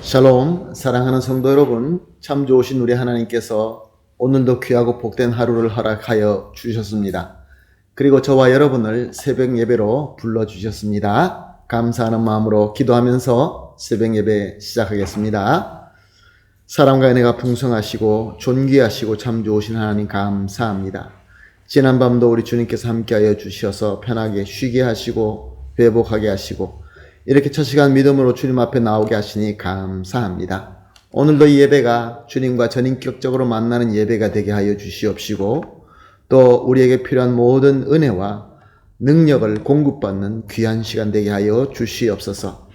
샬롬, 사랑하는 성도 여러분, 참 좋으신 우리 하나님께서 오늘도 귀하고 복된 하루를 허락하여 주셨습니다. 그리고 저와 여러분을 새벽 예배로 불러주셨습니다. 감사하는 마음으로 기도하면서 새벽 예배 시작하겠습니다. 사랑과 은혜가 풍성하시고 존귀하시고 참 좋으신 하나님 감사합니다. 지난밤도 우리 주님께서 함께하여 주셔서 편하게 쉬게 하시고 회복하게 하시고 이렇게 첫 시간 믿음으로 주님 앞에 나오게 하시니 감사합니다. 오늘도 이 예배가 주님과 전인격적으로 만나는 예배가 되게 하여 주시옵시고 또 우리에게 필요한 모든 은혜와 능력을 공급받는 귀한 시간 되게 하여 주시옵소서.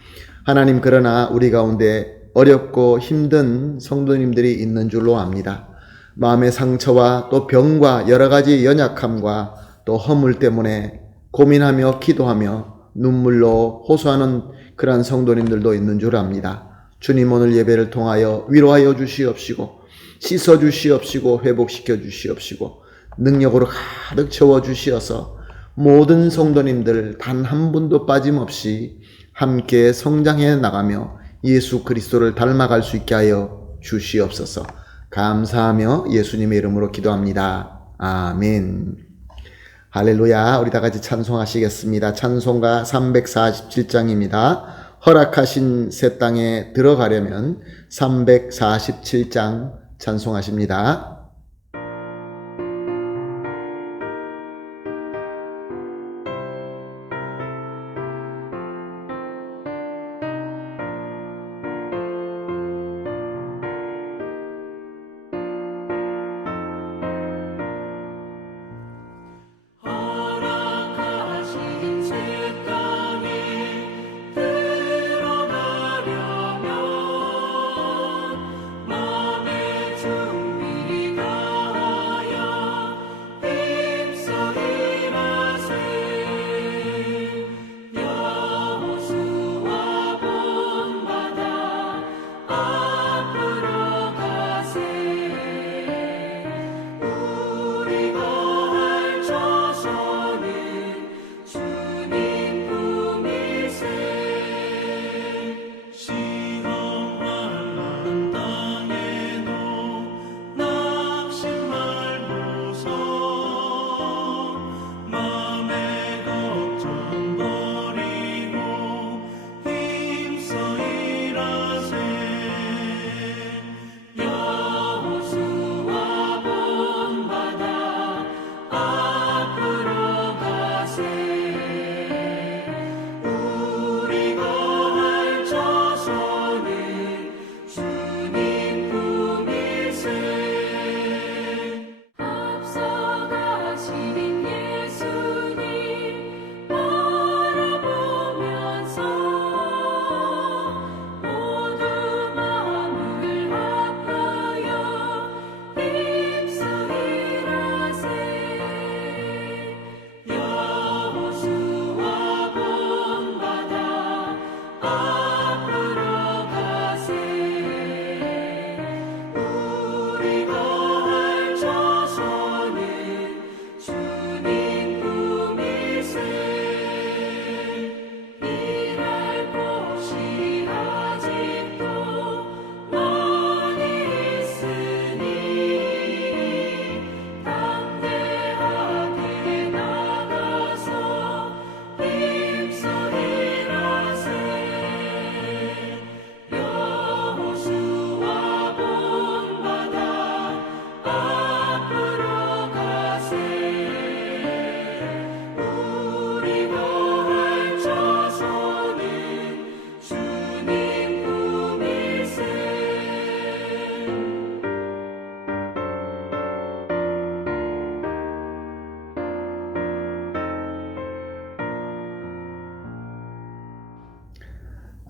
하나님, 그러나 우리 가운데 어렵고 힘든 성도님들이 있는 줄로 압니다. 마음의 상처와 또 병과 여러 가지 연약함과 또 허물 때문에 고민하며 기도하며 눈물로 호소하는 그러한 성도님들도 있는 줄 압니다. 주님, 오늘 예배를 통하여 위로하여 주시옵시고 씻어 주시옵시고 회복시켜 주시옵시고 능력으로 가득 채워 주시어서 모든 성도님들 단 한 분도 빠짐없이 함께 성장해 나가며 예수 그리스도를 닮아갈 수 있게 하여 주시옵소서. 감사하며 예수님의 이름으로 기도합니다. 아멘. 할렐루야. 우리 다 같이 찬송하시겠습니다. 찬송가 347장입니다. 허락하신 새 땅에 들어가려면 347장 찬송하십니다.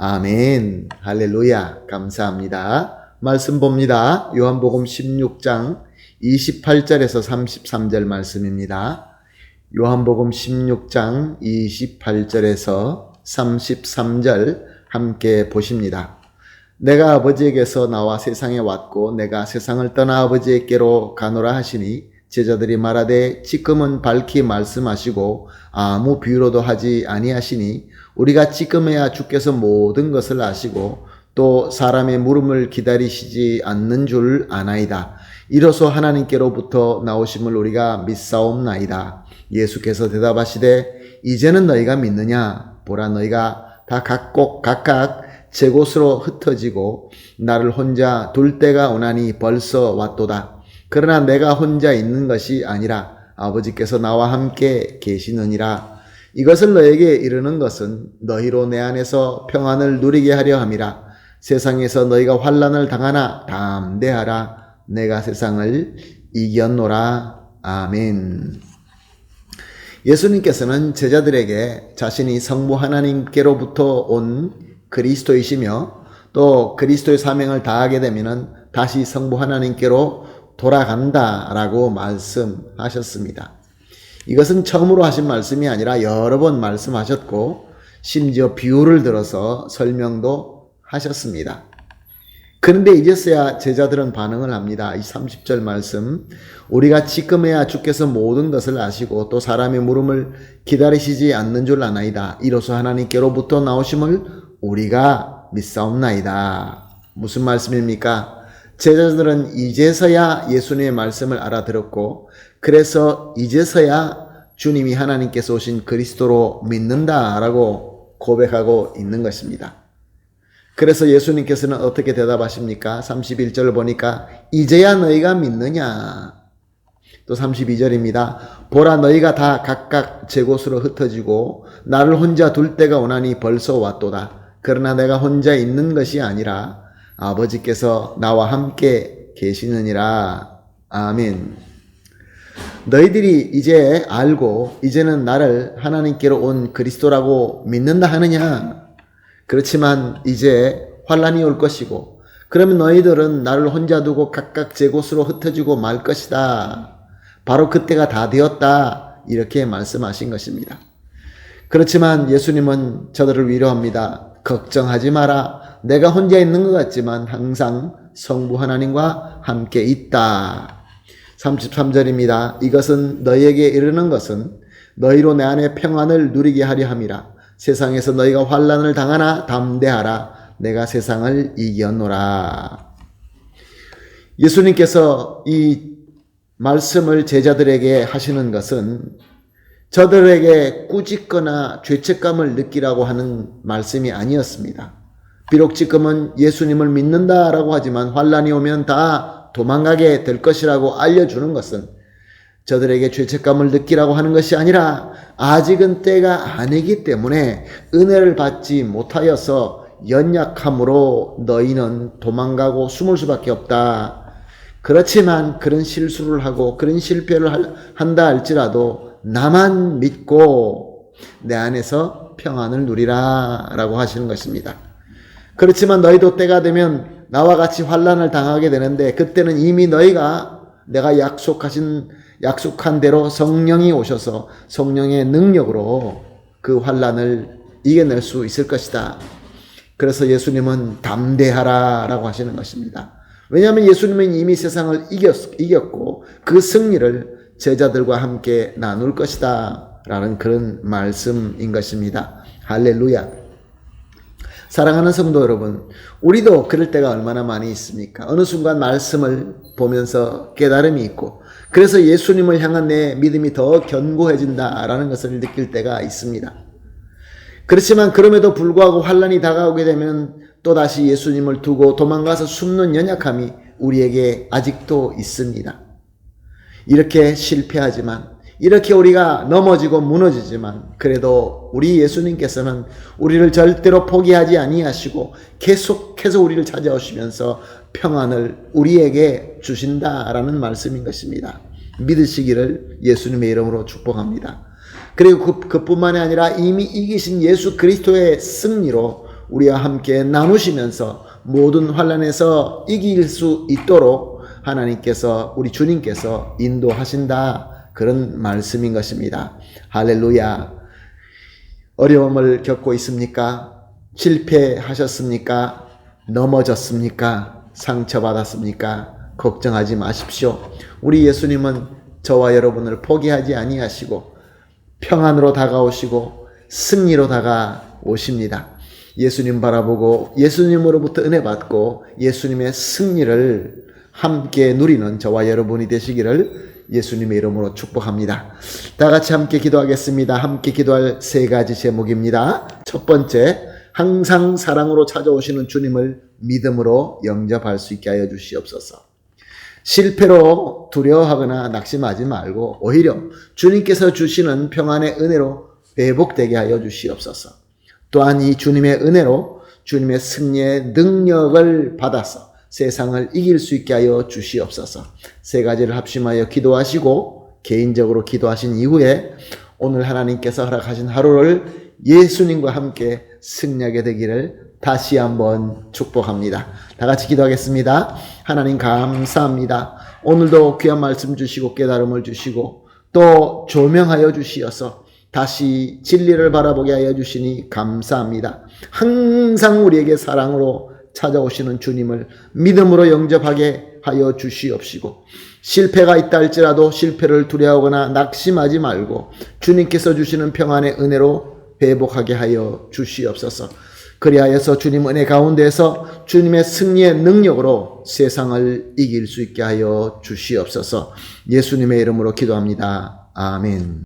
아멘. 할렐루야. 감사합니다. 말씀 봅니다. 요한복음 16장 28절에서 33절 말씀입니다. 요한복음 16장 28절에서 33절 함께 보십니다. 내가 아버지에게서 나와 세상에 왔고 내가 세상을 떠나 아버지에게로 가노라 하시니 제자들이 말하되 지금은 밝히 말씀하시고 아무 비유로도 하지 아니하시니 우리가 지금에야 주께서 모든 것을 아시고 또 사람의 물음을 기다리시지 않는 줄 아나이다. 이로써 하나님께로부터 나오심을 우리가 믿사옵나이다. 예수께서 대답하시되 이제는 너희가 믿느냐? 보라, 너희가 다 각각 제 곳으로 흩어지고 나를 혼자 둘 때가 오나니 벌써 왔도다. 그러나 내가 혼자 있는 것이 아니라 아버지께서 나와 함께 계시느니라. 이것을 너에게 이르는 것은 너희로 내 안에서 평안을 누리게 하려 함이라. 세상에서 너희가 환난을 당하나 담대하라. 내가 세상을 이겼노라. 아멘. 예수님께서는 제자들에게 자신이 성부 하나님께로부터 온 그리스도이시며 또 그리스도의 사명을 다하게 되면은 다시 성부 하나님께로 돌아간다라고 말씀하셨습니다. 이것은 처음으로 하신 말씀이 아니라 여러 번 말씀하셨고 심지어 비유를 들어서 설명도 하셨습니다. 그런데 이제서야 제자들은 반응을 합니다. 이 30절 말씀, 우리가 지금에야 주께서 모든 것을 아시고 또 사람의 물음을 기다리시지 않는 줄 아나이다. 이로써 하나님께로부터 나오심을 우리가 믿사옵나이다. 무슨 말씀입니까? 제자들은 이제서야 예수님의 말씀을 알아들었고 그래서 이제서야 주님이 하나님께서 오신 그리스도로 믿는다라고 고백하고 있는 것입니다. 그래서 예수님께서는 어떻게 대답하십니까? 31절을 보니까 이제야 너희가 믿느냐? 또 32절입니다. 보라, 너희가 다 각각 제 곳으로 흩어지고 나를 혼자 둘 때가 오나니 벌써 왔도다. 그러나 내가 혼자 있는 것이 아니라 아버지께서 나와 함께 계시느니라. 아멘. 너희들이 이제 알고 이제는 나를 하나님께로 온 그리스도라고 믿는다 하느냐? 그렇지만 이제 환란이 올 것이고 그러면 너희들은 나를 혼자 두고 각각 제 곳으로 흩어지고 말 것이다. 바로 그때가 다 되었다. 이렇게 말씀하신 것입니다. 그렇지만 예수님은 저들을 위로합니다. 걱정하지 마라. 내가 혼자 있는 것 같지만 항상 성부 하나님과 함께 있다. 33절입니다. 이것은 너희에게 이르는 것은 너희로 내 안에 평안을 누리게 하려 함이라. 세상에서 너희가 환난을 당하나 담대하라. 내가 세상을 이겼노라. 예수님께서 이 말씀을 제자들에게 하시는 것은 저들에게 꾸짖거나 죄책감을 느끼라고 하는 말씀이 아니었습니다. 비록 지금은 예수님을 믿는다라고 하지만 환난이 오면 다 도망가게 될 것이라고 알려주는 것은 저들에게 죄책감을 느끼라고 하는 것이 아니라 아직은 때가 아니기 때문에 은혜를 받지 못하여서 연약함으로 너희는 도망가고 숨을 수밖에 없다. 그렇지만 그런 실수를 하고 그런 실패를 한다 할지라도 나만 믿고 내 안에서 평안을 누리라 라고 하시는 것입니다. 그렇지만 너희도 때가 되면 나와 같이 환난을 당하게 되는데 그때는 이미 너희가 내가 약속한 대로 성령이 오셔서 성령의 능력으로 그 환난을 이겨낼 수 있을 것이다. 그래서 예수님은 담대하라 라고 하시는 것입니다. 왜냐하면 예수님은 이미 세상을 이겼고 그 승리를 제자들과 함께 나눌 것이다 라는 그런 말씀인 것입니다. 할렐루야. 사랑하는 성도 여러분, 우리도 그럴 때가 얼마나 많이 있습니까? 어느 순간 말씀을 보면서 깨달음이 있고 그래서 예수님을 향한 내 믿음이 더 견고해진다라는 것을 느낄 때가 있습니다. 그렇지만 그럼에도 불구하고 환난이 다가오게 되면 또다시 예수님을 두고 도망가서 숨는 연약함이 우리에게 아직도 있습니다. 이렇게 실패하지만 이렇게 우리가 넘어지고 무너지지만 그래도 우리 예수님께서는 우리를 절대로 포기하지 아니하시고 계속해서 우리를 찾아오시면서 평안을 우리에게 주신다라는 말씀인 것입니다. 믿으시기를 예수님의 이름으로 축복합니다. 그리고 그뿐만이 아니라 이미 이기신 예수 그리스도의 승리로 우리와 함께 나누시면서 모든 환난에서 이길 수 있도록 하나님께서 우리 주님께서 인도하신다. 그런 말씀인 것입니다. 할렐루야. 어려움을 겪고 있습니까? 실패하셨습니까? 넘어졌습니까? 상처받았습니까? 걱정하지 마십시오. 우리 예수님은 저와 여러분을 포기하지 아니하시고 평안으로 다가오시고 승리로 다가오십니다. 예수님 바라보고 예수님으로부터 은혜 받고 예수님의 승리를 함께 누리는 저와 여러분이 되시기를 예수님의 이름으로 축복합니다. 다 같이 함께 기도하겠습니다. 함께 기도할 세 가지 제목입니다. 첫 번째, 항상 사랑으로 찾아오시는 주님을 믿음으로 영접할 수 있게 하여 주시옵소서. 실패로 두려워하거나 낙심하지 말고 오히려 주님께서 주시는 평안의 은혜로 회복되게 하여 주시옵소서. 또한 이 주님의 은혜로 주님의 승리의 능력을 받아서 세상을 이길 수 있게 하여 주시옵소서. 세 가지를 합심하여 기도하시고 개인적으로 기도하신 이후에 오늘 하나님께서 허락하신 하루를 예수님과 함께 승리하게 되기를 다시 한번 축복합니다. 다 같이 기도하겠습니다. 하나님 감사합니다. 오늘도 귀한 말씀 주시고 깨달음을 주시고 또 조명하여 주시어서 다시 진리를 바라보게 하여 주시니 감사합니다. 항상 우리에게 사랑으로 찾아오시는 주님을 믿음으로 영접하게 하여 주시옵시고 실패가 있다 할지라도 실패를 두려워하거나 낙심하지 말고 주님께서 주시는 평안의 은혜로 회복하게 하여 주시옵소서. 그리하여서 주님 은혜 가운데서 주님의 승리의 능력으로 세상을 이길 수 있게 하여 주시옵소서. 예수님의 이름으로 기도합니다. 아멘.